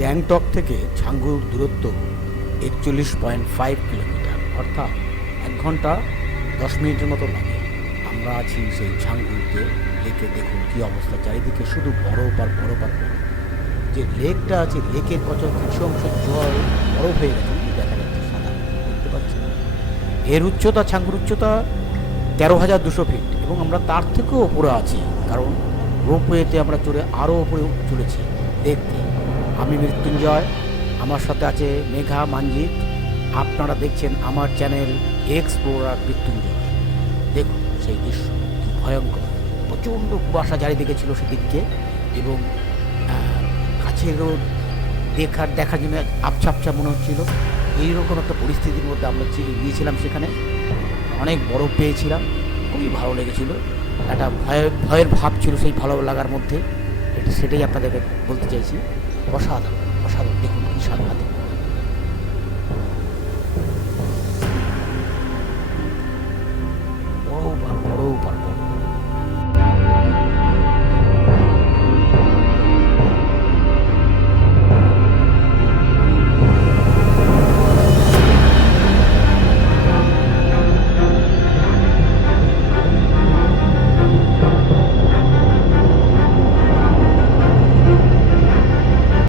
গ্যাংটক থেকে ছাঙ্গুর দূরত্ব 41.5 কিলোমিটার, অর্থাৎ 1 ঘন্টা 10 মিনিটের মতো লাগে। আমরা আছি সেই ছাঙ্গুতে। লেকে দেখুন কী অবস্থা, চারিদিকে শুধু বরফ আর বরফ আর বরফ। যে লেকটা আছে, লেকের কিছু অংশ জল বরফ হয়ে গেছে, দেখা যাচ্ছে সাদা, দেখতে পাচ্ছেন। এর উচ্চতা, ছাঙ্গুর উচ্চতা 13,200 ফিট, এবং আমরা তার থেকেও ওপরে আছি, কারণ রোপওয়েতে আমরা চড়ে আরও ওপরে চলেছি দেখতে। আমি মৃত্যুঞ্জয়, আমার সাথে আছে মেঘা, মঞ্জিত। আপনারা দেখছেন আমার চ্যানেল এক্সপ্লোরার মৃত্যুঞ্জয়। দেখুন সেই দৃশ্য কি ভয়ঙ্কর, প্রচণ্ড কুয়াশা চারিদিকে ছিল সেদিকে, এবং কাছেরও দেখার জন্য আবছা আবছা মনে হচ্ছিল। এইরকম একটা পরিস্থিতির মধ্যে আমরা গিয়েছিলাম, সেখানে অনেক বরফ পেয়েছিলাম, খুবই ভালো লেগেছিল। একটা ভয়ের ভাব ছিল সেই ভালো লাগার মধ্যে, সেটাই আপনাদেরকে বলতে চাইছি। অসাধারণ অসাধারণ, দেখুন কি সাংঘাতিক।